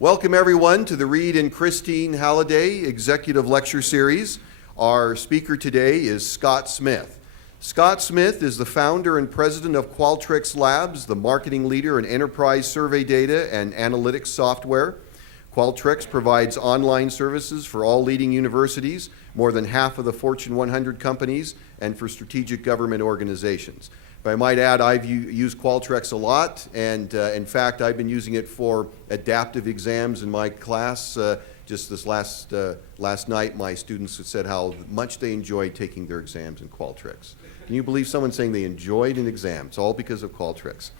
Welcome everyone to the Reed and Christine Halliday Executive Lecture Series. Our speaker today is Scott Smith. Scott Smith is the founder and president of Qualtrics Labs, the marketing leader in enterprise survey data and analytics software. Qualtrics provides online services for all leading universities, more than half of the Fortune 100 companies, and for strategic government organizations. If I might add, I've used Qualtrics a lot, and in fact, I've been using it for adaptive exams in my class. Just this last night, my students said how much they enjoyed taking their exams in Qualtrics. Can you believe someone saying they enjoyed an exam? It's all because of Qualtrics.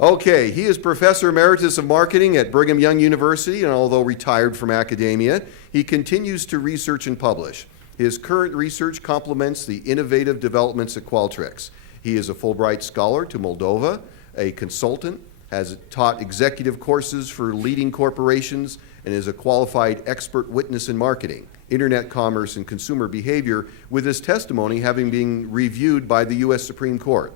Okay, he is Professor Emeritus of Marketing at Brigham Young University, and although retired from academia, he continues to research and publish. His current research complements the innovative developments at Qualtrics. He is a Fulbright Scholar to Moldova, a consultant, has taught executive courses for leading corporations, and is a qualified expert witness in marketing, internet commerce, and consumer behavior, with his testimony having been reviewed by the U.S. Supreme Court.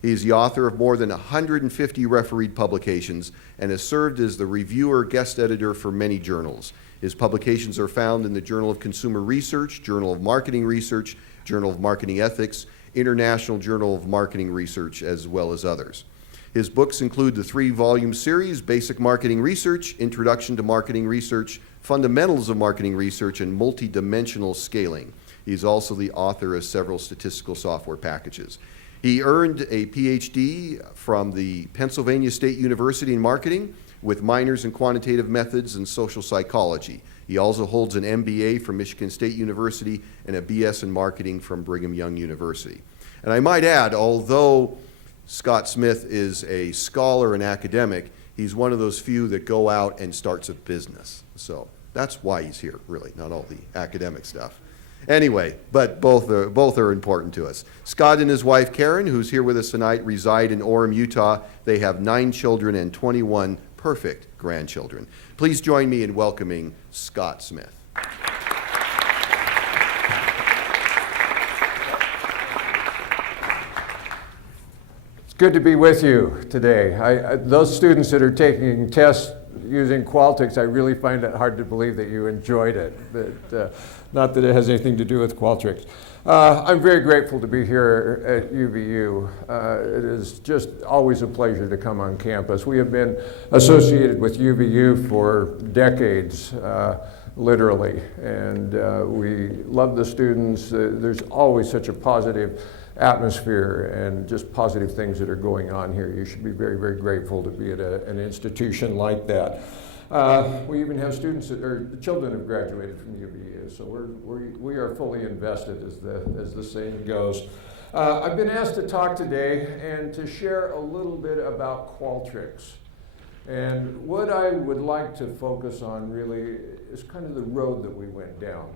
He is the author of more than 150 refereed publications and has served as the reviewer guest editor for many journals. His publications are found in the Journal of Consumer Research, Journal of Marketing Research, Journal of Marketing Ethics, International Journal of Marketing Research, as well as others. His books include the 3-volume series, Basic Marketing Research, Introduction to Marketing Research, Fundamentals of Marketing Research, and Multidimensional Scaling. He's also the author of several statistical software packages. He earned a PhD from the Pennsylvania State University in marketing with minors in quantitative methods and social psychology. He also holds an MBA from Michigan State University and a BS in marketing from Brigham Young University. And I might add, although Scott Smith is a scholar and academic, he's one of those few that go out and starts a business. So that's why he's here, really, not all the academic stuff. Anyway, but both are important to us. Scott and his wife, Karen, who's here with us tonight, reside in Orem, Utah. They have 9 children and 21 perfect grandchildren. Please join me in welcoming Scott Smith. It's good to be with you today. Those students that are taking tests using Qualtrics, I really find it hard to believe that you enjoyed it. But, not that it has anything to do with Qualtrics. I'm very grateful to be here at UVU. It is just always a pleasure to come on campus. We have been associated with UVU for decades, literally, and we love the students. There's always such a positive atmosphere and just positive things that are going on here. You should be very, very grateful to be at an institution like that. We even have students or children have graduated from UVU, so we are fully invested, as the saying goes. I've been asked to talk today and to share a little bit about Qualtrics. And what I would like to focus on really is kind of the road that we went down.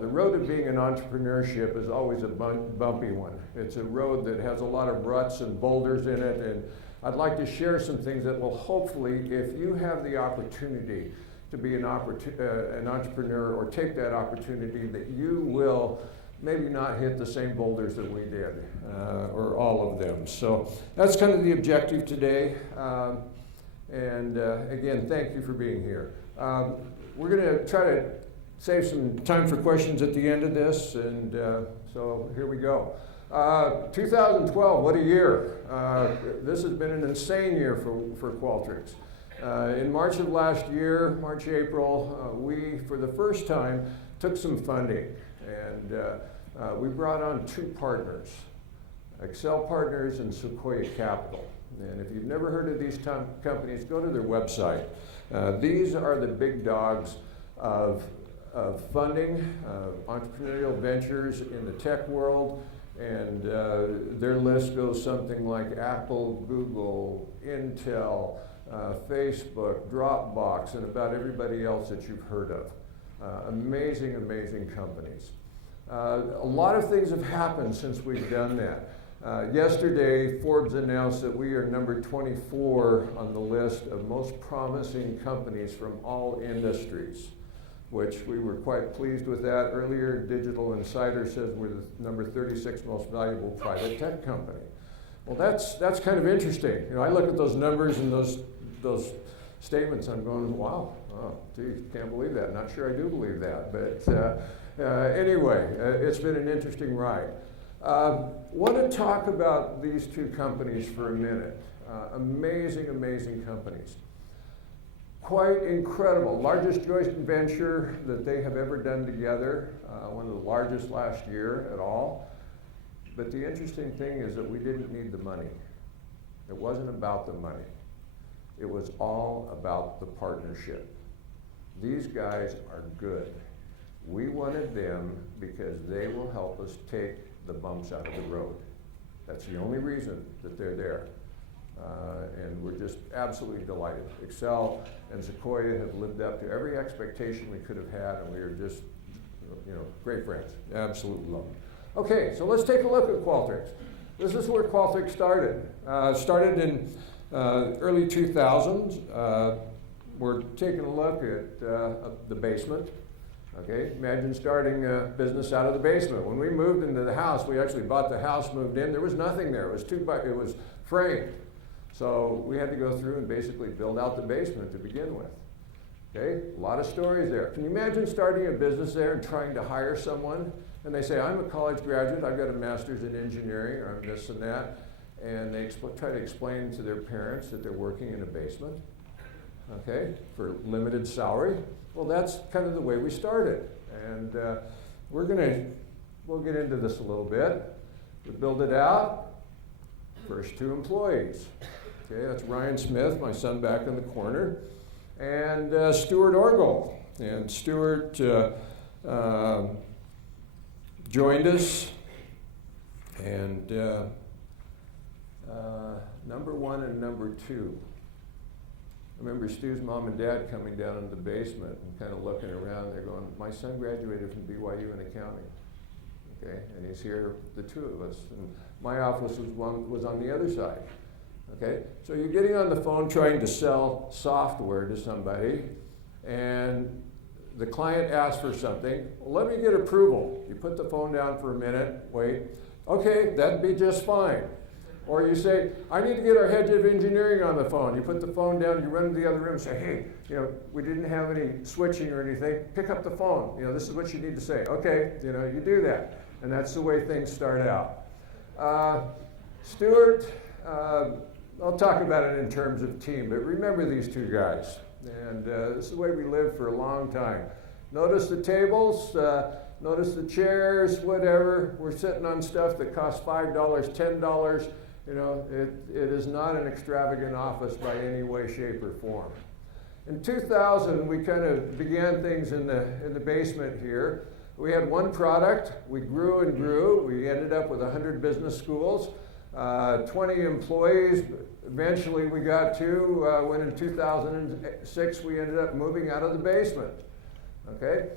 The road of being in entrepreneurship is always a bumpy one. It's a road that has a lot of ruts and boulders in it, and I'd like to share some things that will hopefully, if you have the opportunity to be an entrepreneur or take that opportunity, that you will maybe not hit the same boulders that we did, or all of them. So that's kind of the objective today. Again, thank you for being here. We're going to try to save some time for questions at the end of this, and so here we go. 2012, what a year. This has been an insane year for Qualtrics. In March of last year, March, April, we, for the first time, took some funding, and we brought on 2 partners, Excel Partners and Sequoia Capital. And if you've never heard of these companies, go to their website. These are the big dogs of funding, entrepreneurial ventures in the tech world, and their list goes something like Apple, Google, Intel, Facebook, Dropbox, and about everybody else that you've heard of. Amazing, amazing companies. A lot of things have happened since we've done that. Yesterday, Forbes announced that we are number 24 on the list of most promising companies from all industries, which we were quite pleased with that. Earlier, Digital Insider says we're the number 36 most valuable private tech company. Well, that's kind of interesting. You know, I look at those numbers and those statements. I'm going, wow, oh, geez, can't believe that. Not sure I do believe that. But anyway, it's been an interesting ride. Want to talk about these two companies for a minute. Amazing, amazing companies. Quite incredible. Largest joint venture that they have ever done together. One of the largest last year at all. But the interesting thing is that we didn't need the money. It wasn't about the money. It was all about the partnership. These guys are good. We wanted them because they will help us take the bumps out of the road. That's the only reason that they're there. And we're just absolutely delighted. Excel and Sequoia have lived up to every expectation we could have had, and we are just, great friends. Absolutely love them. Okay, so let's take a look at Qualtrics. This is where Qualtrics started. Started in early 2000s. We're taking a look at the basement. Okay, imagine starting a business out of the basement. When we moved into the house, we actually bought the house, moved in. There was nothing there. It was framed. So we had to go through and basically build out the basement to begin with. Okay, a lot of stories there. Can you imagine starting a business there and trying to hire someone? And they say, I'm a college graduate, I've got a master's in engineering, or I'm this and that. And they try to explain to their parents that they're working in a basement, okay, for limited salary. Well, that's kind of the way we started. And we'll get into this a little bit. We build it out, first 2 employees. Okay, that's Ryan Smith, my son back in the corner, and Stuart Orgel. And Stuart joined us, and number 1 and number 2. I remember Stu's mom and dad coming down in the basement and kind of looking around. They're going, my son graduated from BYU in accounting. Okay, and he's here, the 2 of us. And my office was on the other side. Okay, so you're getting on the phone trying to sell software to somebody, and the client asks for something. Well, let me get approval. You put the phone down for a minute, wait. Okay, that'd be just fine. Or you say, I need to get our head of engineering on the phone. You put the phone down, you run to the other room and say, hey, we didn't have any switching or anything. Pick up the phone. This is what you need to say. Okay, you do that. And that's the way things start out. Stuart, I'll talk about it in terms of team, but remember these 2 guys. And this is the way we lived for a long time. Notice the tables, notice the chairs, whatever. We're sitting on stuff that costs $5, $10. It is not an extravagant office by any way, shape, or form. In 2000, we kind of began things in the basement here. We had 1 product. We grew and grew. We ended up with 100 business schools, 20 employees. Eventually, we got to when in 2006 we ended up moving out of the basement. Okay,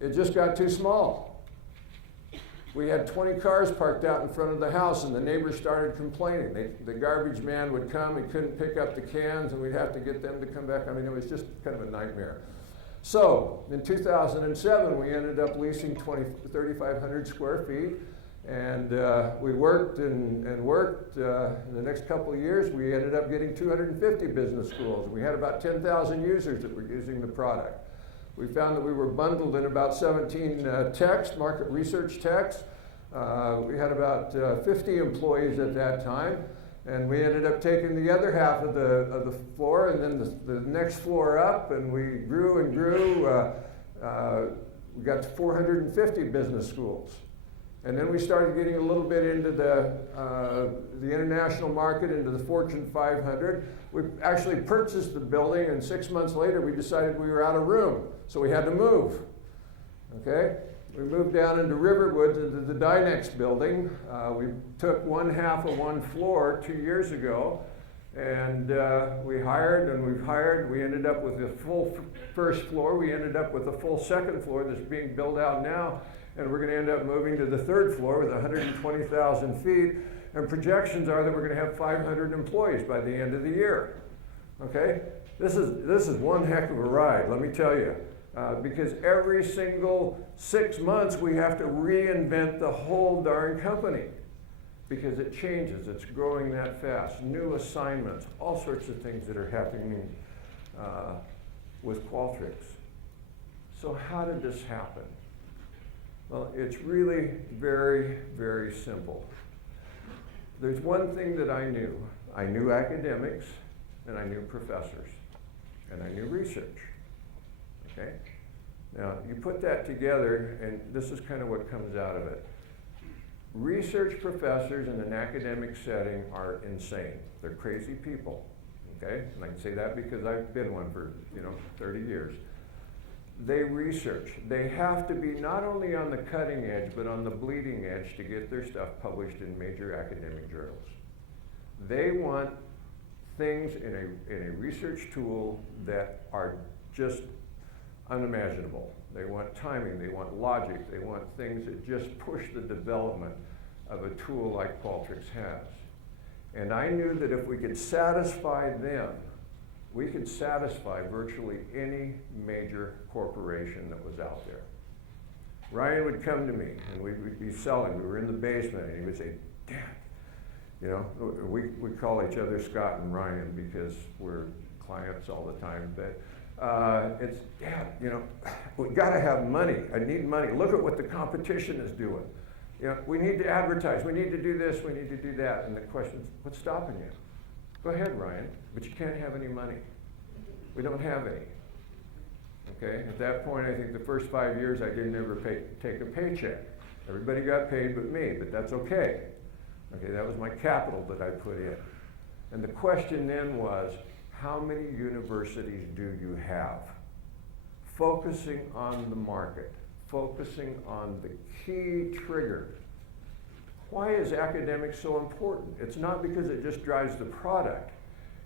it just got too small. We had 20 cars parked out in front of the house, and the neighbors started complaining. The garbage man would come, he couldn't pick up the cans, and we'd have to get them to come back. I mean, it was just kind of a nightmare. So, in 2007, we ended up leasing 3,500 square feet, and we worked and worked. In the next couple of years, we ended up getting 250 business schools. We had about 10,000 users that were using the product. We found that we were bundled in about 17 techs, market research techs. We had about 50 employees at that time, and we ended up taking the other half of the floor and then the next floor up, and we grew and grew. We got to 450 business schools. And then we started getting a little bit into the international market, into the Fortune 500. We actually purchased the building, and 6 months later we decided we were out of room, so we had to move. Okay? We moved down into Riverwood into the Dynex building. We took 1/2 of 1 floor 2 years ago, and we hired and we've hired. We ended up with a full first floor. We ended up with a full second floor that's being built out now. And we're going to end up moving to the 3rd floor with 120,000 feet. And projections are that we're going to have 500 employees by the end of the year. Okay? This is one heck of a ride, let me tell you. Because every single 6 months we have to reinvent the whole darn company. because it changes, it's growing that fast, new assignments, all sorts of things that are happening with Qualtrics. So how did this happen? Well, it's really very, very simple. There's one thing that I knew. I knew academics, and I knew professors, and I knew research, okay? Now, you put that together, and this is kind of what comes out of it. Research professors in an academic setting are insane. They're crazy people, okay? And I can say that because I've been one for, 30 years. They research. They have to be not only on the cutting edge, but on the bleeding edge to get their stuff published in major academic journals. They want things in a research tool that are just unimaginable. They want timing, they want logic, they want things that just push the development of a tool like Qualtrics has. And I knew that if we could satisfy them, we could satisfy virtually any major corporation that was out there. Ryan would come to me and we would be selling. We were in the basement and he would say, "Dad," we call each other Scott and Ryan because we're clients all the time, but it's, "Dad, we gotta have money. I need money. Look at what the competition is doing. We need to advertise. We need to do this. We need to do that." And the question is, what's stopping you? Go ahead, Ryan, but you can't have any money. We don't have any. Okay, at that point, I think the first 5 years I didn't ever take a paycheck. Everybody got paid but me, but that's okay. Okay, that was my capital that I put in. And the question then was, how many universities do you have? Focusing on the market, focusing on the key trigger. Why is academics so important? It's not because it just drives the product.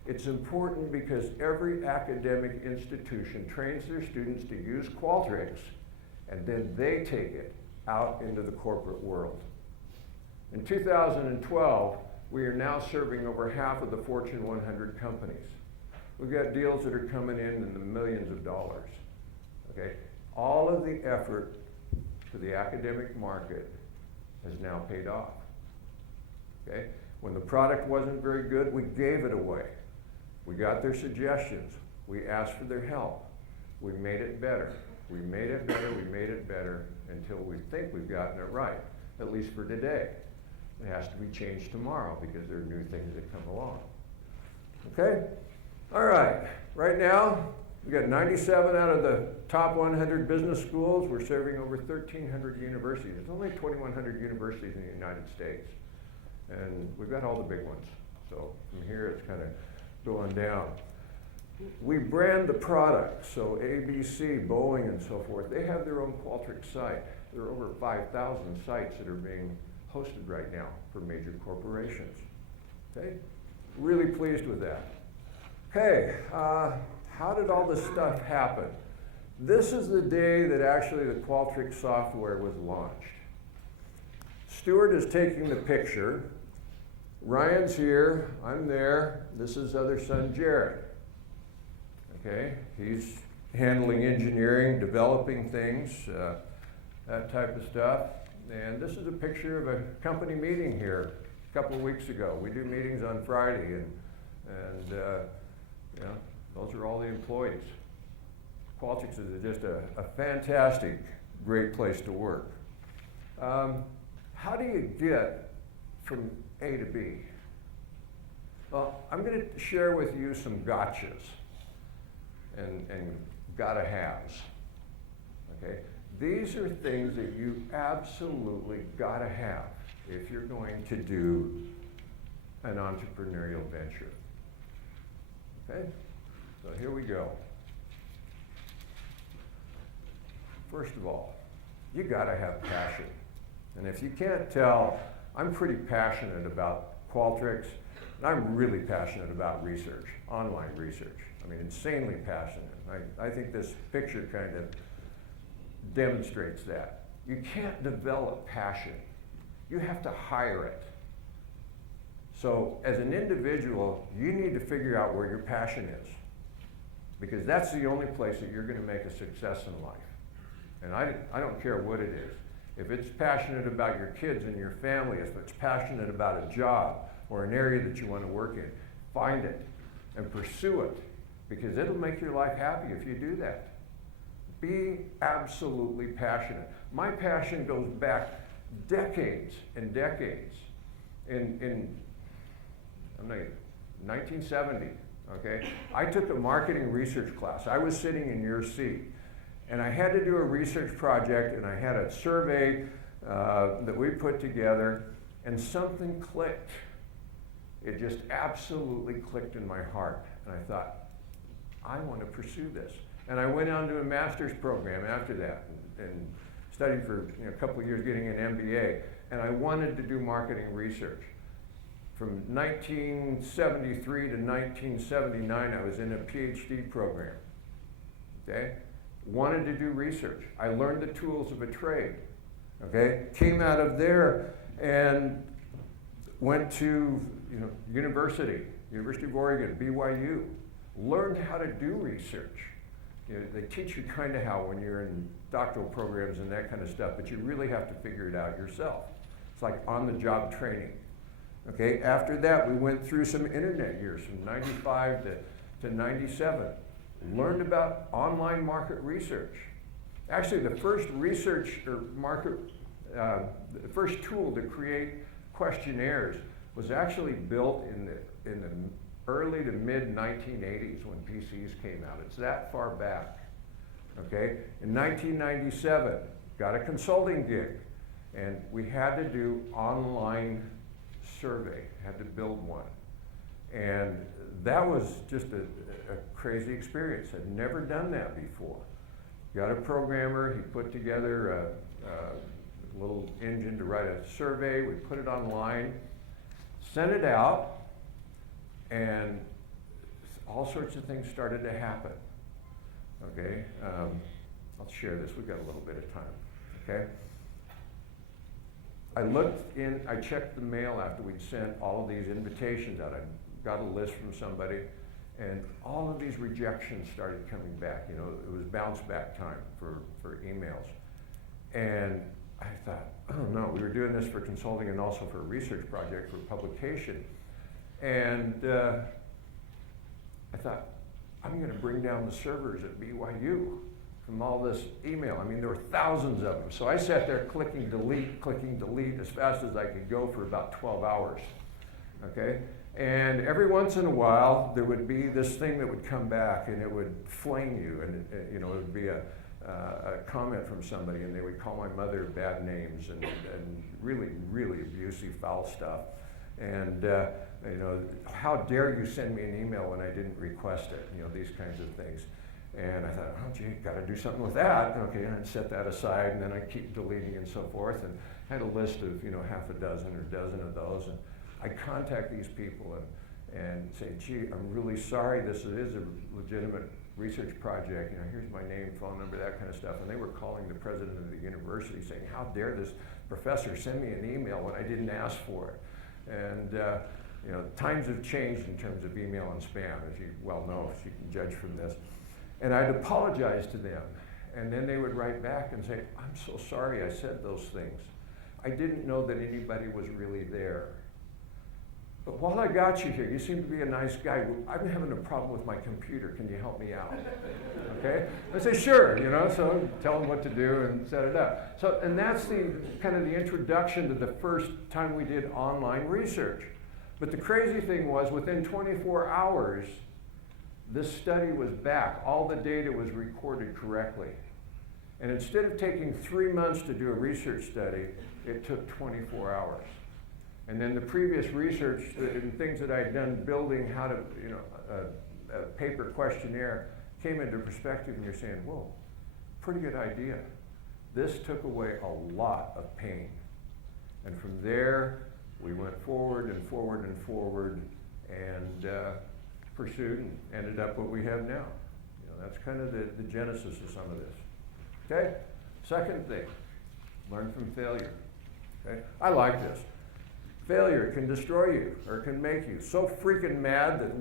It's important because every academic institution trains their students to use Qualtrics, and then they take it out into the corporate world. In 2012, we are now serving over half of the Fortune 100 companies. We've got deals that are coming in the millions of dollars. Okay? All of the effort to the academic market has now paid off. Okay? When the product wasn't very good, we gave it away. We got their suggestions. We asked for their help. We made it better. We made it better, we made it better until we think we've gotten it right, at least for today. It has to be changed tomorrow because there are new things that come along. Okay? All right. Right now, we got 97 out of the top 100 business schools. We're serving over 1,300 universities. There's only 2,100 universities in the United States. And we've got all the big ones. So from here, it's kind of going down. We brand the product. So ABC, Boeing, and so forth, they have their own Qualtrics site. There are over 5,000 sites that are being hosted right now for major corporations. Okay? Really pleased with that. Okay, how did all this stuff happen? This is the day that actually the Qualtrics software was launched. Stuart is taking the picture. Ryan's here, I'm there. This is other son, Jared. Okay, he's handling engineering, developing things, that type of stuff. And this is a picture of a company meeting here a couple of weeks ago. We do meetings on Friday, and those are all the employees. Qualtrics is just a fantastic, great place to work. How do you get from A to B? Well, I'm going to share with you some gotchas and gotta haves. Okay? These are things that you absolutely gotta have if you're going to do an entrepreneurial venture. Okay? So here we go. First of all, you gotta have passion. And if you can't tell, I'm pretty passionate about Qualtrics, and I'm really passionate about research, online research. I mean, insanely passionate. I think this picture kind of demonstrates that. You can't develop passion. You have to hire it. So as an individual, you need to figure out where your passion is, because that's the only place that you're going to make a success in life. And I don't care what it is. If it's passionate about your kids and your family, if it's passionate about a job or an area that you want to work in, find it and pursue it, because it'll make your life happy if you do that. Be absolutely passionate. My passion goes back decades and decades. In 1970, okay, I took a marketing research class. I was sitting in your seat, and I had to do a research project, and I had a survey that we put together, and something clicked. It just absolutely clicked in my heart, and I thought, I want to pursue this. And I went on to a master's program after that, and studied for a couple of years, getting an MBA, and I wanted to do marketing research. From 1973 to 1979, I was in a PhD program, okay? Wanted to do research. I learned the tools of a trade, okay? Came out of there and went to University of Oregon, BYU. Learned how to do research. They teach you kind of how when you're in doctoral programs and that kind of stuff, but you really have to figure it out yourself. It's like on-the-job training. Okay, after that, we went through some internet years from 95 to 97. Learned about online market research. Actually, the first research or market, the first tool to create questionnaires was actually built in the early to mid 1980s when PCs came out. It's that far back. Okay, in 1997, got a consulting gig, and we had to do online survey, had to build one. And that was just a crazy experience. I'd never done that before. Got a programmer, he put together a little engine to write a survey, we put it online, sent it out, and all sorts of things started to happen. Okay, I'll share this, we've got a little bit of time, okay? I checked the mail after we'd sent all of these invitations out. I got a list from somebody, and all of these rejections started coming back. It was bounce back time for emails. And I thought, oh no, we were doing this for consulting and also for a research project for publication. And I thought, I'm going to bring down the servers at BYU from all this email. I mean, there were thousands of them. So I sat there clicking delete as fast as I could go for about 12 hours, okay? And every once in a while, there would be this thing that would come back, and it would flame you, and it would be a comment from somebody, and they would call my mother bad names and really, really abusive, foul stuff. And how dare you send me an email when I didn't request it? These kinds of things. And I thought, oh gee, got to do something with that. Okay, and I'd set that aside, and then I'd keep deleting and so forth, and had a list of half a dozen or a dozen of those. And I'd contact these people and say, gee, I'm really sorry. This is a legitimate research project. Here's my name, phone number, that kind of stuff. And they were calling the president of the university saying, how dare this professor send me an email when I didn't ask for it? And times have changed in terms of email and spam, as you well know, if you can judge from this. And I'd apologize to them. And then they would write back and say, I'm so sorry I said those things. I didn't know that anybody was really there. But while I got you here, you seem to be a nice guy. I'm having a problem with my computer. Can you help me out? Okay? I say, sure, so tell them what to do and set it up. So, and that's the kind of the introduction to the first time we did online research. But the crazy thing was, within 24 hours, this study was back. All the data was recorded correctly. And instead of taking 3 months to do a research study, it took 24 hours. And then the previous research and things that I'd done building how to, a paper questionnaire came into perspective, and you're saying, whoa, pretty good idea. This took away a lot of pain. And from there, we went forward and forward and forward, and pursued and ended up what we have now. That's kind of the genesis of some of this. Okay? Second thing, learn from failure. Okay? I like this. Failure can destroy you, or can make you so freaking mad that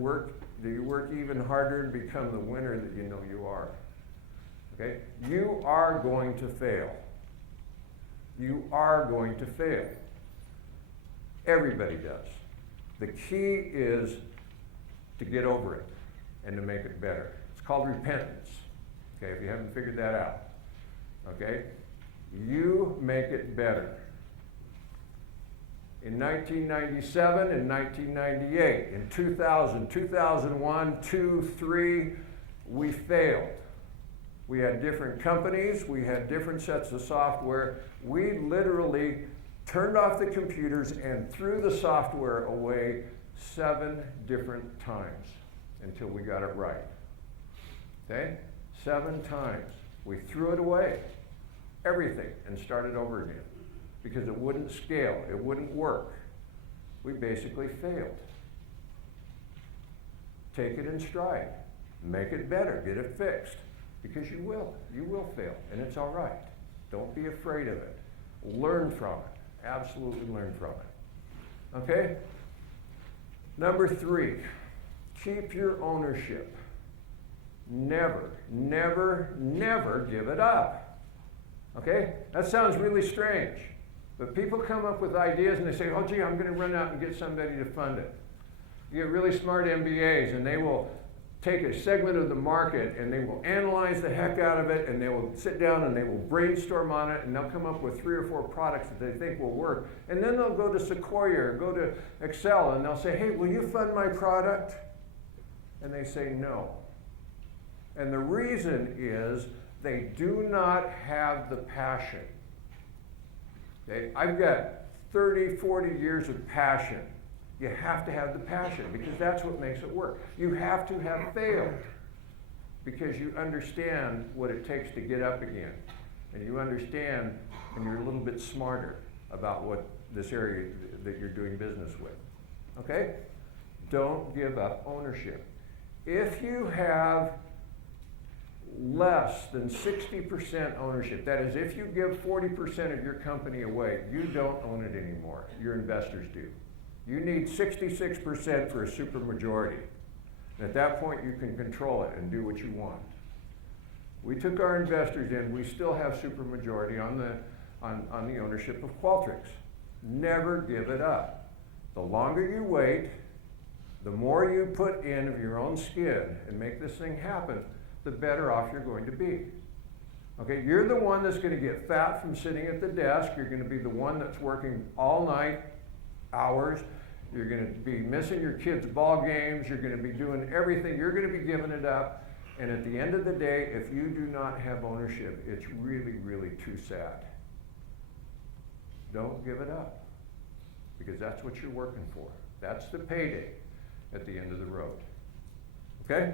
you work even harder and become the winner that you know you are. Okay? You are going to fail. You are going to fail. Everybody does. The key is to get over it and to make it better. It's called repentance. Okay, if you haven't figured that out. Okay? You make it better. In 1997 and 1998, in 2000, 2001, 2, 3, we failed. We had different companies, we had different sets of software. We literally turned off the computers and threw the software away 7 different times until we got it right. Okay? 7 times. We threw it away, everything, and started over again because it wouldn't scale, it wouldn't work. We basically failed. Take it in stride. Make it better, get it fixed, because you will fail, and it's all right. Don't be afraid of it. Learn from it, absolutely learn from it. Okay? Number 3, keep your ownership. Never, never, never give it up. Okay? That sounds really strange, but people come up with ideas and they say, oh gee, I'm going to run out and get somebody to fund it. You get really smart MBAs and they will take a segment of the market and they will analyze the heck out of it and they will sit down and they will brainstorm on it and they'll come up with 3 or 4 products that they think will work. And then they'll go to Sequoia or go to Excel and they'll say, hey, will you fund my product? And they say no. And the reason is they do not have the passion. Okay? I've got 30, 40 years of passion. You have to have the passion because that's what makes it work. You have to have failed because you understand what it takes to get up again. And you understand and you're a little bit smarter about what this area that you're doing business with. Okay? Don't give up ownership. If you have less than 60% ownership, that is, if you give 40% of your company away, you don't own it anymore. Your investors do. You need 66% for a supermajority. And at that point, you can control it and do what you want. We took our investors in. We still have supermajority on the ownership of Qualtrics. Never give it up. The longer you wait, the more you put in of your own skin and make this thing happen, the better off you're going to be. Okay, you're the one that's going to get fat from sitting at the desk. You're going to be the one that's working all night, hours. You're going to be missing your kids' ball games. You're going to be doing everything. You're going to be giving it up. And at the end of the day, if you do not have ownership, it's really, really too sad. Don't give it up because that's what you're working for. That's the payday at the end of the road. Okay?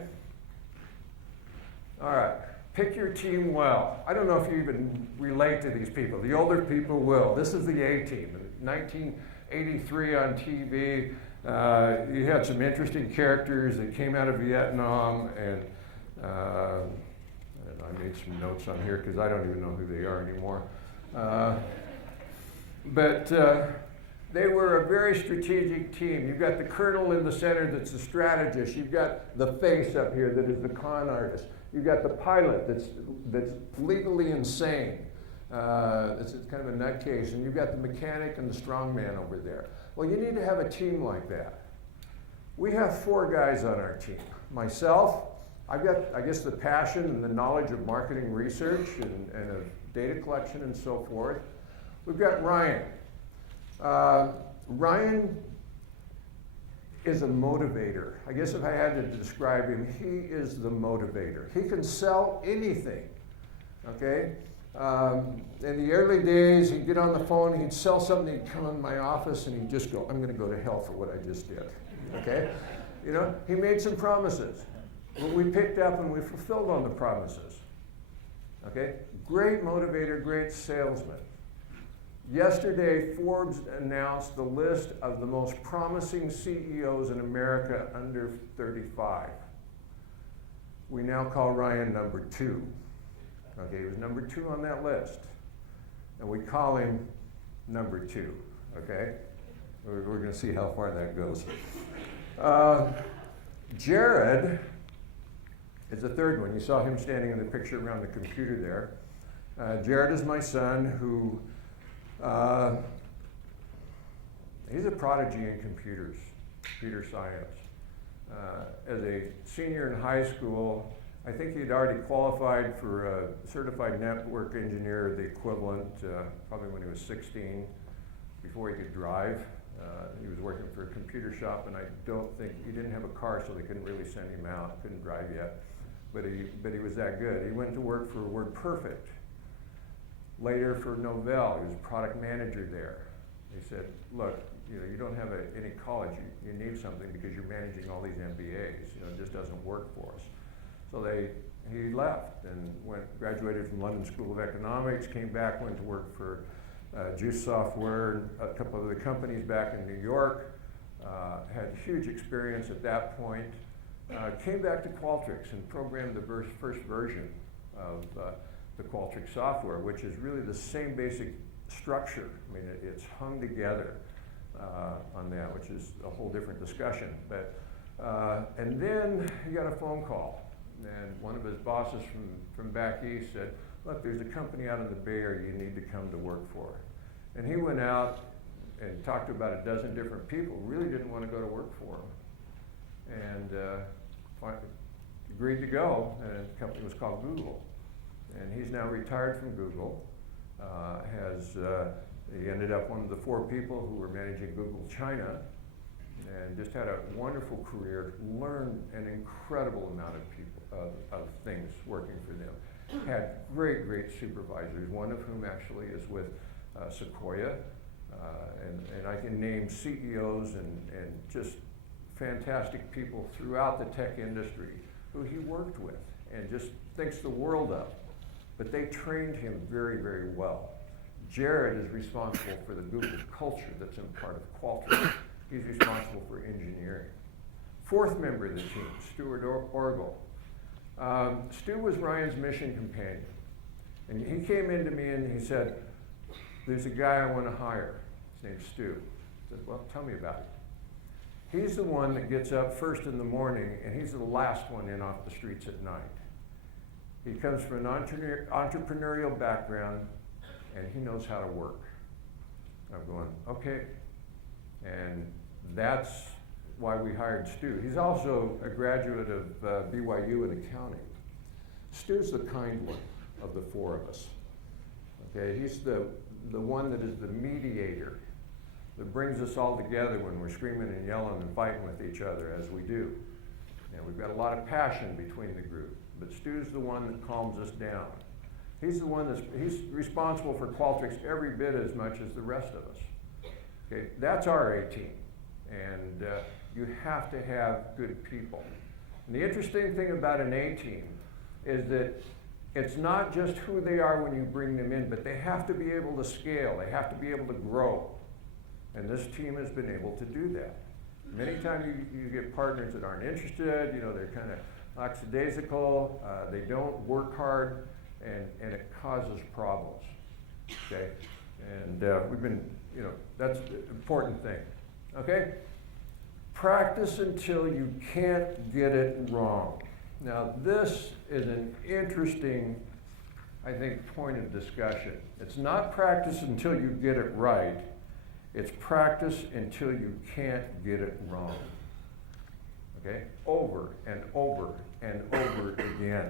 All right. Pick your team well. I don't know if you even relate to these people. The older people will. This is the A-team. 1983 on TV. You had some interesting characters that came out of Vietnam, and I made some notes on here because I don't even know who they are anymore. But they were a very strategic team. You've got the colonel in the center that's the strategist. You've got the face up here that is the con artist. You've got the pilot that's legally insane. It's kind of a nutcase. And you've got the mechanic and the strong man over there. Well, you need to have a team like that. We have 4 guys on our team. Myself, I've got, I guess, the passion and the knowledge of marketing research and of data collection and so forth. We've got Ryan. Ryan is a motivator. I guess if I had to describe him, he is the motivator. He can sell anything, okay? In the early days, he'd get on the phone, he'd sell something, he'd come in my office, and he'd just go, I'm gonna go to hell for what I just did, okay? You know, he made some promises, but we picked up and we fulfilled on the promises, okay? Great motivator, great salesman. Yesterday, Forbes announced the list of the most promising CEOs in America under 35. We now call Ryan number 2. Okay, he was number 2 on that list. And we call him number 2, okay? We're going to see how far that goes. Jared is the 3rd one. You saw him standing in the picture around the computer there. Jared is my son who He's a prodigy in computers, computer science. As a senior in high school, I think he'd already qualified for a certified network engineer, the equivalent, probably when he was 16, before he could drive. He was working for a computer shop, and I don't think, he didn't have a car, so they couldn't really send him out, couldn't drive yet. But he was that good. He went to work for WordPerfect. Later for Novell, he was a product manager there. He said, look, you don't have any college, you need something because you're managing all these MBAs, it just doesn't work for us. So he left and graduated from London School of Economics, came back, went to work for Juice Software, a couple of other companies back in New York, had huge experience at that point, came back to Qualtrics and programmed the first version of the Qualtrics software, which is really the same basic structure. I mean, it's hung together on that, which is a whole different discussion. But and then he got a phone call, and one of his bosses from back east said, look, there's a company out in the Bay Area you need to come to work for. And he went out and talked to about a dozen different people, really didn't want to go to work for him. And agreed to go, and the company was called Google. And he's now retired from Google. He ended up one of the 4 people who were managing Google China, and just had a wonderful career, learned an incredible amount of things working for them. Had great supervisors, one of whom actually is with Sequoia, and I can name CEOs and just fantastic people throughout the tech industry who he worked with and just thinks the world of. But they trained him very well. Jared is responsible for the Google culture that's in part of Qualtrics. He's responsible for engineering. 4th member of the team, Stuart Orgel. Stu was Ryan's mission companion. And he came into me and he said, there's a guy I want to hire. His name's Stu. I said, well, tell me about it. He's the one that gets up first in the morning, and he's the last one in off the streets at night. He comes from an entrepreneurial background, and he knows how to work. I'm going, okay. And that's why we hired Stu. He's also a graduate of BYU in accounting. Stu's the kind one of the 4 of us. Okay, he's the one that is the mediator, that brings us all together when we're screaming and yelling and fighting with each other, as we do. And we've got a lot of passion between the group, but Stu's the one that calms us down. He's the one he's responsible for Qualtrics every bit as much as the rest of us. Okay, that's our A team, and you have to have good people. And the interesting thing about an A team is that it's not just who they are when you bring them in, but they have to be able to scale, they have to be able to grow. And this team has been able to do that. Many times you get partners that aren't interested, they're kind of lackadaisical, they don't work hard, and it causes problems, okay? And we've been, that's the important thing, okay? Practice until you can't get it wrong. Now this is an interesting, I think, point of discussion. It's not practice until you get it right. It's practice until you can't get it wrong. Okay? Over and over and over again.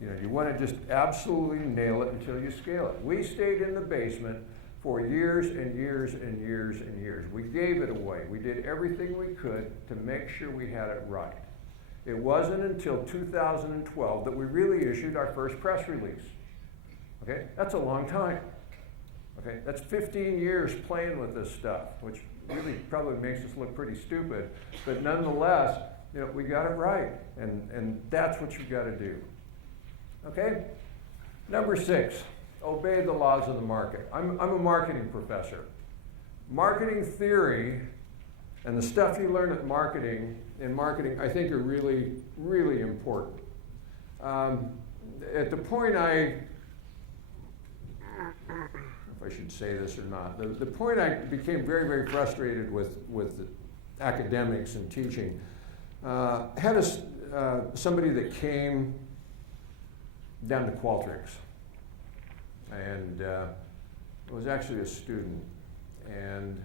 You want to just absolutely nail it until you scale it. We stayed in the basement for years and years and years and years. We gave it away. We did everything we could to make sure we had it right. It wasn't until 2012 that we really issued our first press release. Okay? That's a long time. Okay? That's 15 years playing with this stuff, which really probably makes us look pretty stupid. But nonetheless, we got it right. And that's what you've got to do. Okay? Number 6, obey the laws of the market. I'm a marketing professor. Marketing theory and the stuff you learn in marketing, I think are really, really important. At the point if I should say this or not, the point I became very, very frustrated with academics and teaching, had somebody that came down to Qualtrics. And It was actually a student. And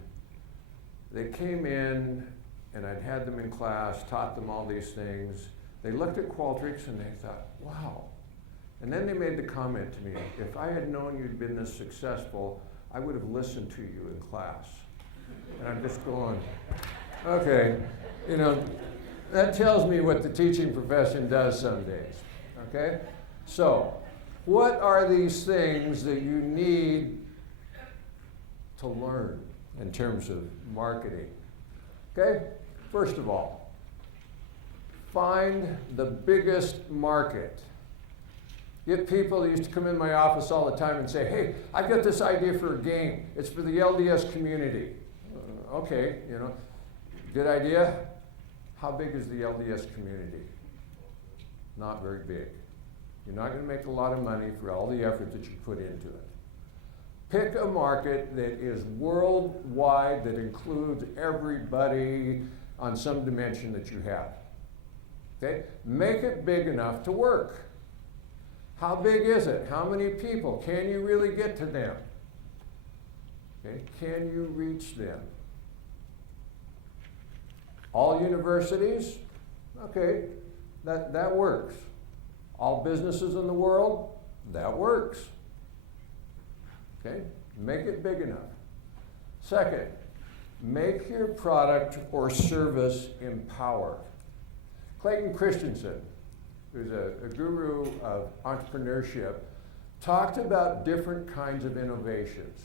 they came in, and I'd had them in class, taught them all these things. They looked at Qualtrics and they thought, wow. And then they made the comment to me, if I had known you'd been this successful, I would have listened to you in class. And I'm just going, okay, you know, that tells me what the teaching profession does some days, okay? So, what are these things that you need to learn in terms of marketing? Okay, first of all, find the biggest market. Get people that used to come in my office all the time and say, hey, I've got this idea for a game. It's for the LDS community. Okay, you know, good idea. How big is the LDS community? Not very big. You're not going to make a lot of money for all the effort that you put into it. Pick a market that is worldwide, that includes everybody on some dimension that you have. Okay? Make it big enough to work. How big is it? How many people? Can you really get to them? Okay? Can you reach them? All universities? Okay, that works. All businesses in the world? That works. Okay? Make it big enough. Second, make your product or service empower. Clayton Christensen, who's a guru of entrepreneurship, talked about different kinds of innovations.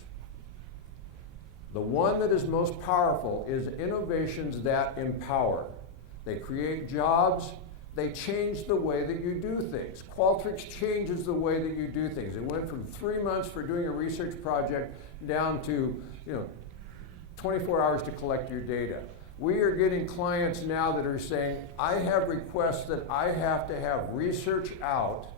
The one that is most powerful is innovations that empower. They create jobs. They change the way that you do things. Qualtrics changes the way that you do things. It went from 3 months for doing a research project down to 24 hours to collect your data. We are getting clients now that are saying, I have requests that I have to have research out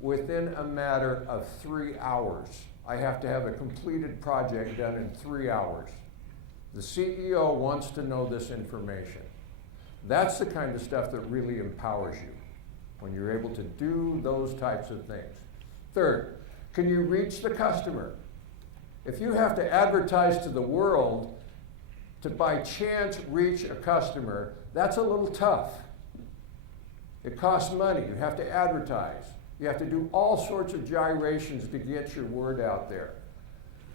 within a matter of 3 hours. I have to have a completed project done in 3 hours. The CEO wants to know this information. That's the kind of stuff that really empowers you, when you're able to do those types of things. Third, can you reach the customer? If you have to advertise to the world to by chance reach a customer, that's a little tough. It costs money. You have to advertise. You have to do all sorts of gyrations to get your word out there.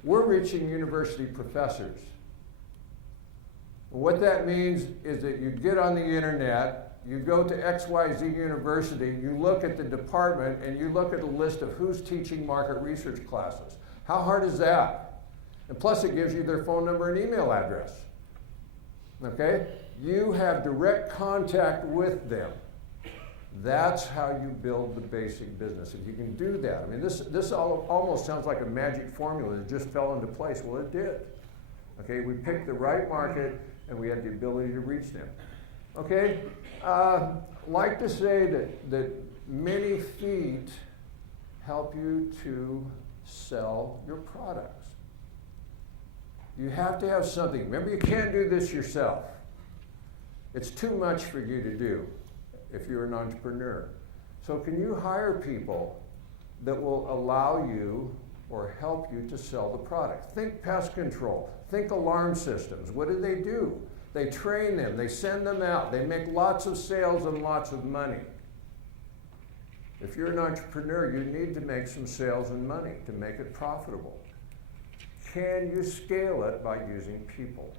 We're reaching university professors. What that means is that you get on the internet, you go to XYZ University, you look at the department, and you look at a list of who's teaching market research classes. How hard is that? And plus it gives you their phone number and email address. Okay? You have direct contact with them. That's how you build the basic business. If you can do that, I mean, this almost sounds like a magic formula that just fell into place. Well, it did. Okay, we picked the right market and we had the ability to reach them. Okay, like to say that many feet help you to sell your products. You have to have something. Remember, you can't do this yourself. It's too much for you to do if you're an entrepreneur. So can you hire people that will allow you or help you to sell the product? Think pest control. Think alarm systems. What do? They train them. They send them out. They make lots of sales and lots of money. If you're an entrepreneur, you need to make some sales and money to make it profitable. Can you scale it by using people?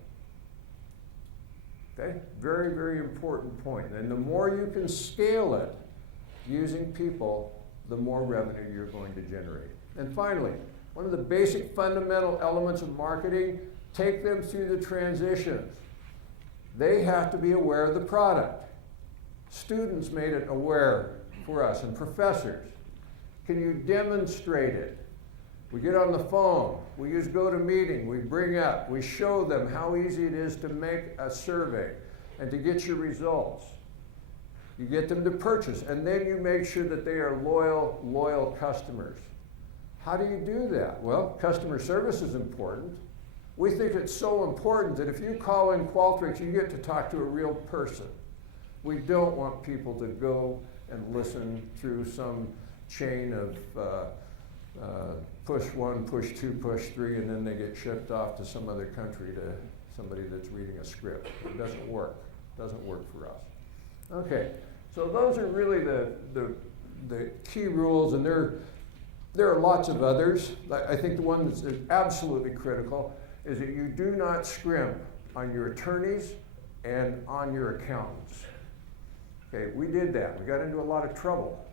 Okay, very, very important point. And the more you can scale it using people, the more revenue you're going to generate. And finally, one of the basic fundamental elements of marketing, take them through the transitions. They have to be aware of the product. Students made it aware for us, and professors. Can you demonstrate it? We get on the phone, we use GoToMeeting, we bring up, we show them how easy it is to make a survey and to get your results. You get them to purchase, and then you make sure that they are loyal customers. How do you do that? Well, customer service is important. We think it's so important that if you call in Qualtrics, you get to talk to a real person. We don't want people to go and listen through some chain of push 1, push 2, push 3, and then they get shipped off to some other country to somebody that's reading a script. It doesn't work. It doesn't work for us. Okay, so those are really the key rules, and there are lots of others. I think the one that's absolutely critical is that you do not scrimp on your attorneys and on your accountants. Okay, we did that. We got into a lot of trouble.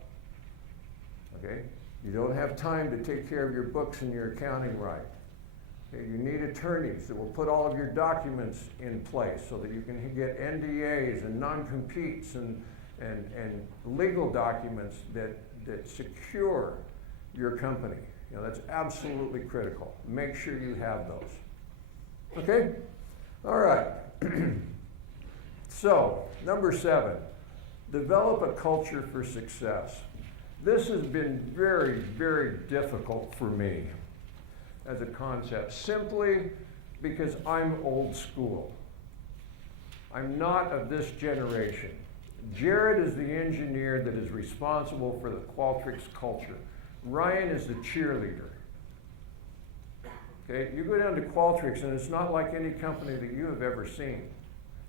Okay, you don't have time to take care of your books and your accounting right. Okay, you need attorneys that will put all of your documents in place so that you can get NDAs and non-competes and legal documents that secure your company. You know, that's absolutely critical. Make sure you have those. Okay? All right. So, number 7, develop a culture for success. This has been very, very difficult for me as a concept, simply because I'm old school. I'm not of this generation. Jared is the engineer that is responsible for the Qualtrics culture. Ryan is the cheerleader. Okay, you go down to Qualtrics and it's not like any company that you have ever seen.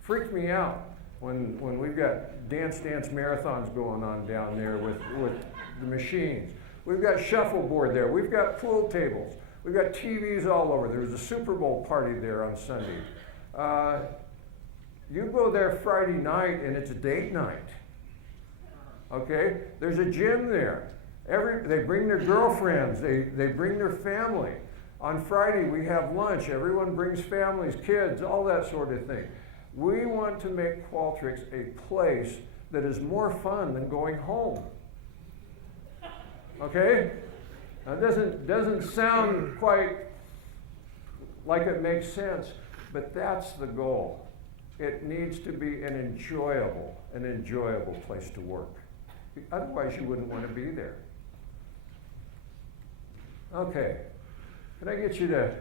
Freaked me out when we've got dance marathons going on down there with the machines. We've got shuffleboard there. We've got pool tables. We've got TVs all over. There was a Super Bowl party there on Sunday. You go there Friday night and it's a date night. Okay? There's a gym there. They bring their girlfriends. They bring their family. On Friday we have lunch. Everyone brings families, kids, all that sort of thing. We want to make Qualtrics a place that is more fun than going home. Okay? Now, it doesn't sound quite like it makes sense, but that's the goal. It needs to be an enjoyable place to work. Otherwise, you wouldn't want to be there. Okay, can I get you to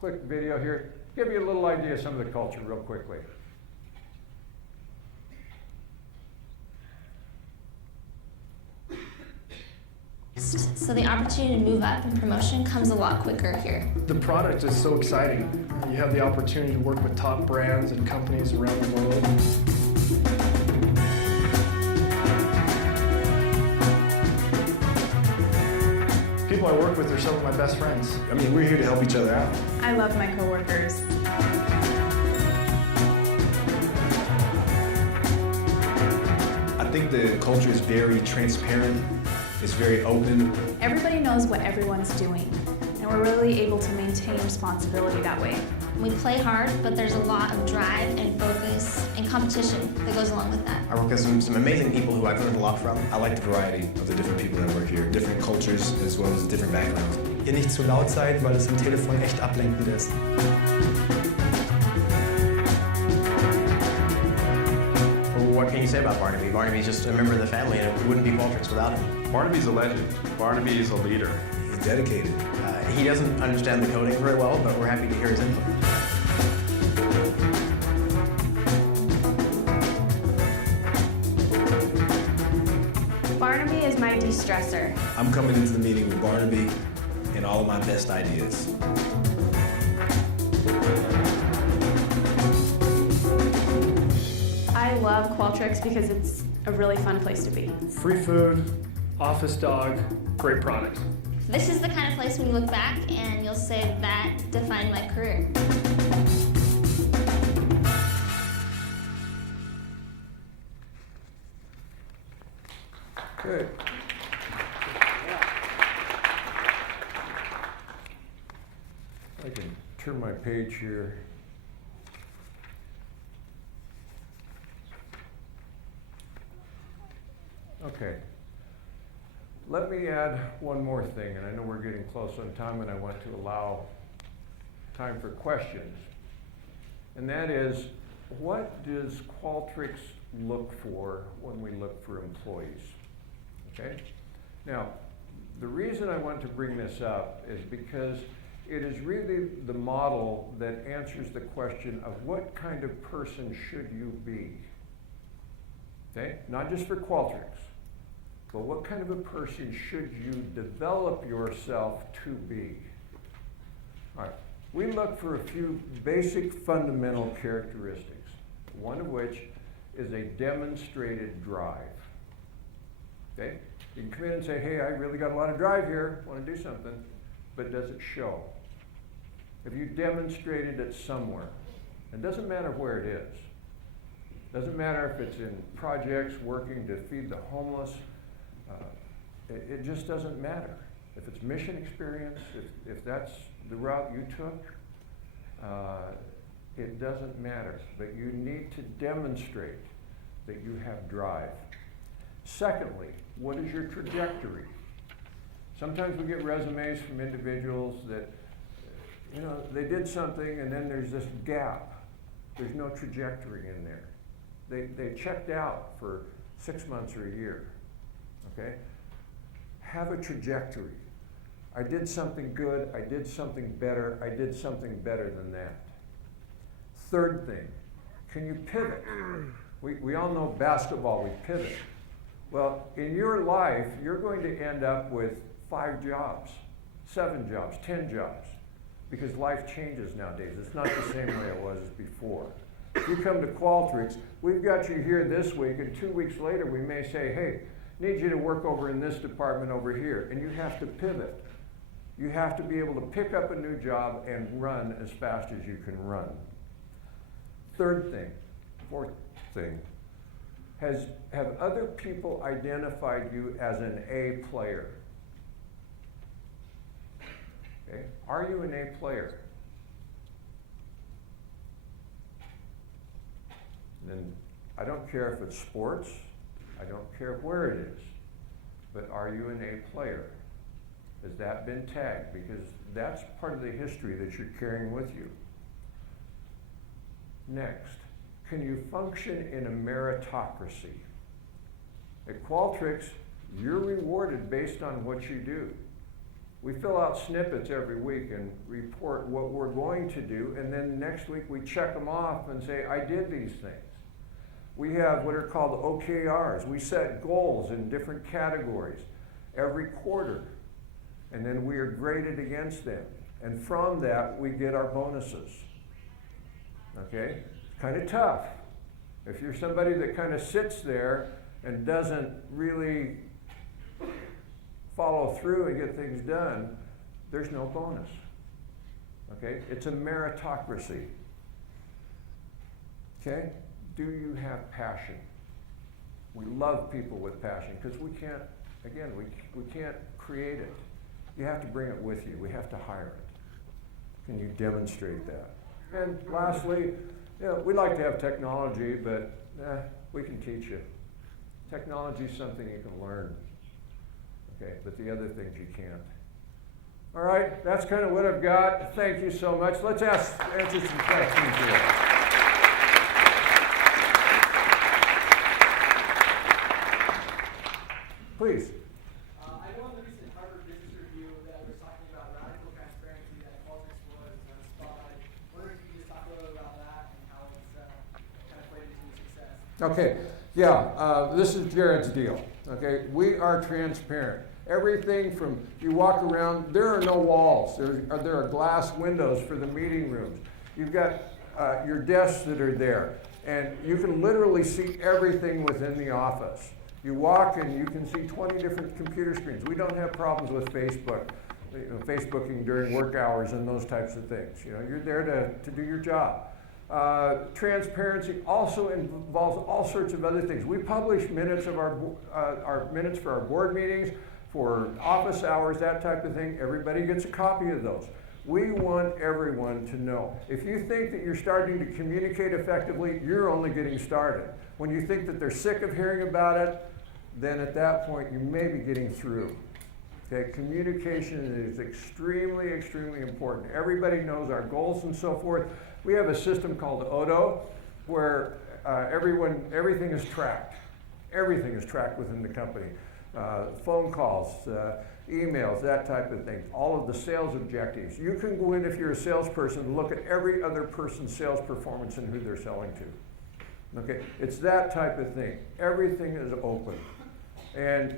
click video here? Give you a little idea of some of the culture real quickly. So the opportunity to move up and promotion comes a lot quicker here. The product is so exciting. You have the opportunity to work with top brands and companies around the world. People I work with are some of my best friends. I mean, we're here to help each other out. I love my coworkers. I think the culture is very transparent. It's very open. Everybody knows what everyone's doing, and we're really able to maintain responsibility that way. We play hard, but there's a lot of drive and focus and competition that goes along with that. I work with some amazing people who I've learned a lot from. I like the variety of the different people that work here, different cultures as well as different backgrounds. Ihr nicht zu laut seid, weil es am Telefon echt ablenkend ist. What can you say about Barnaby? Barnaby's just a member of the family, and it wouldn't be Qualtrics without him. Barnaby's a legend. Barnaby is a leader. He's dedicated. He doesn't understand the coding very well, but we're happy to hear his input. Barnaby is my de-stressor. I'm coming into the meeting with Barnaby and all of my best ideas. I love Qualtrics because it's a really fun place to be. Free food, office dog, great product. This is the kind of place when you look back and you'll say that defined my career. Good. I can turn my page here. Okay. Let me add one more thing, and I know we're getting close on time, and I want to allow time for questions. And that is, what does Qualtrics look for when we look for employees? Okay? Now, the reason I want to bring this up is because it is really the model that answers the question of what kind of person should you be? Okay? Not just for Qualtrics, but what kind of a person should you develop yourself to be? All right, we look for a few basic fundamental characteristics, one of which is a demonstrated drive. Okay? You can come in and say, hey, I really got a lot of drive here, want to do something, but does it show? Have you demonstrated it somewhere? It doesn't matter where it is. Doesn't matter if it's in projects, working to feed the homeless. It just doesn't matter. If it's mission experience, if that's the route you took, it doesn't matter. But you need to demonstrate that you have drive. Secondly, what is your trajectory? Sometimes we get resumes from individuals that, you know, they did something and then there's this gap. There's no trajectory in there. They checked out for 6 months or a year, okay? Have a trajectory. I did something good, I did something better, I did something better than that. Third thing, can you pivot? We all know basketball, we pivot. Well, in your life, you're going to end up with 5 jobs, 7 jobs, 10 jobs, because life changes nowadays. It's not the same way it was before. If you come to Qualtrics, we've got you here this week, and 2 weeks later we may say, hey, need you to work over in this department over here, and you have to pivot. You have to be able to pick up a new job and run as fast as you can run. Fourth thing, have other people identified you as an A player? Okay. Are you an A player? And I don't care if it's sports, I don't care where it is, but are you an A player? Has that been tagged? Because that's part of the history that you're carrying with you. Next, can you function in a meritocracy? At Qualtrics, you're rewarded based on what you do. We fill out snippets every week and report what we're going to do, and then next week we check them off and say, I did these things. We have what are called OKRs. We set goals in different categories every quarter, and then we are graded against them. And from that, we get our bonuses. Okay? It's kind of tough. If you're somebody that kind of sits there and doesn't really follow through and get things done, there's no bonus. Okay? It's a meritocracy. Okay? Do you have passion? We love people with passion because we can't, again, we can't create it. You have to bring it with you. We have to hire it. Can you demonstrate that? And lastly, you know, we like to have technology, but we can teach you. Technology is something you can learn. Okay, but the other things you can't. All right, that's kind of what I've got. Thank you so much. Let's answer some questions here. Please. I know in the recent Harvard Business Review that was talking about radical transparency that Qualtrics was spotlight. I wonder if you could just talk a little bit about that and how it's kind of played into your success. Okay, yeah, this is Jared's deal. Okay, we are transparent. Everything from, you walk around, there are no walls. There are glass windows for the meeting rooms. You've got your desks that are there, and you can literally see everything within the office. You walk and you can see 20 different computer screens. We don't have problems with Facebook, Facebooking during work hours and those types of things. You know, you're there to do your job. Transparency also involves all sorts of other things. We publish minutes of our minutes for our board meetings, for office hours, that type of thing. Everybody gets a copy of those. We want everyone to know. If you think that you're starting to communicate effectively, you're only getting started. When you think that they're sick of hearing about it, then at that point you may be getting through. Okay, communication is extremely, extremely important. Everybody knows our goals and so forth. We have a system called Odo where everything is tracked. Everything is tracked within the company. Phone calls, emails, that type of thing. All of the sales objectives. You can go in if you're a salesperson and look at every other person's sales performance and who they're selling to. Okay, it's that type of thing. Everything is open. And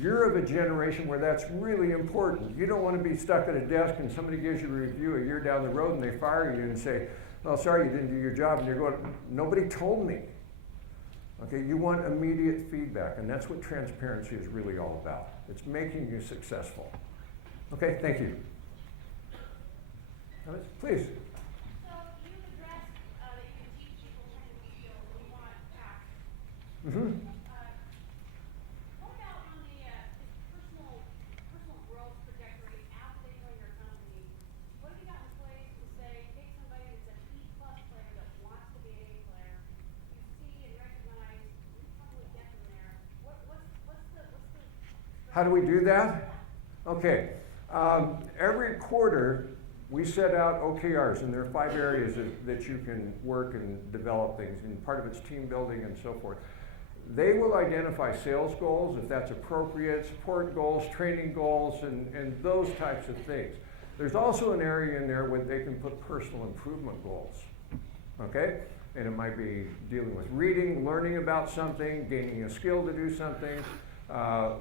you're of a generation where that's really important. You don't want to be stuck at a desk and somebody gives you a review a year down the road and they fire you and say, oh, sorry, you didn't do your job. And you're going, nobody told me. Okay, you want immediate feedback, and that's what transparency is really all about. It's making you successful. Okay, thank you. Please. So you've addressed that you can teach people technical skills and you want facts. Mm-hmm. What about on the personal growth trajectory after they join your company? What have you got in place to say, take somebody that's an E+ player that wants to be an A player, you see and recognize, you probably get them there. What's the How do we do that? Okay. Every quarter, we set out OKRs, and there are 5 areas that you can work and develop things, and part of it's team building and so forth. They will identify sales goals, if that's appropriate, support goals, training goals, and those types of things. There's also an area in there where they can put personal improvement goals, okay? And it might be dealing with reading, learning about something, gaining a skill to do something.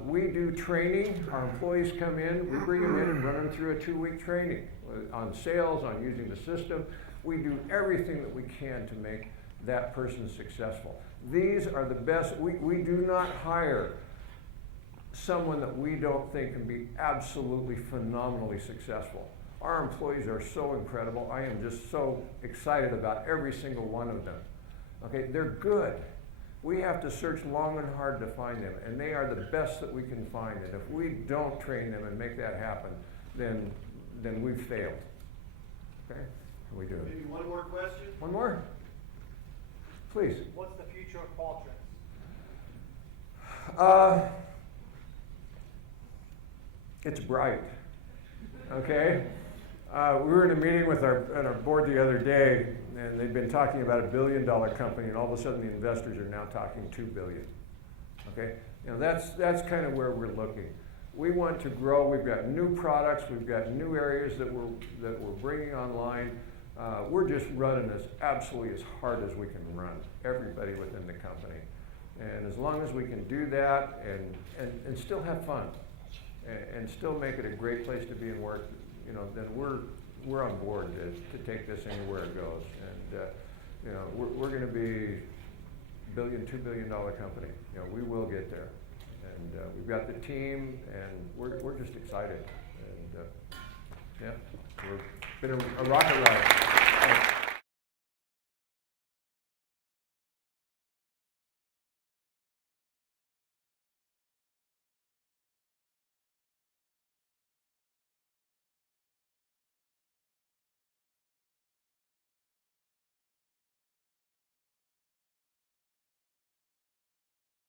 We do training. Our employees come in, we bring them in and run them through a 2-week training on sales, on using the system. We do everything that we can to make that person successful. These are the best. We do not hire someone that we don't think can be absolutely phenomenally successful. Our employees are so incredible. I am just so excited about every single one of them. Okay, they're good. We have to search long and hard to find them, and they are the best that we can find. And if we don't train them and make that happen, then we've failed. Okay? How we doing? Maybe one more question? One more? Please. What's the future of Qualtrics? It's bright. Okay? We were in a meeting with our board the other day, and they've been talking about $1 billion company, and all of a sudden the investors are now talking $2 billion. Okay? You know, that's kind of where we're looking. We want to grow. We've got new products. We've got new areas that we're bringing online. We're just running as absolutely as hard as we can run, everybody within the company. And as long as we can do that and still have fun and still make it a great place to be and work, you know, then we're on board to take this anywhere it goes. And you know, we're going to be $1 billion, $2 billion company. You know, we will get there. And we've got the team, and we're just excited. And yeah, it's been a rocket ride.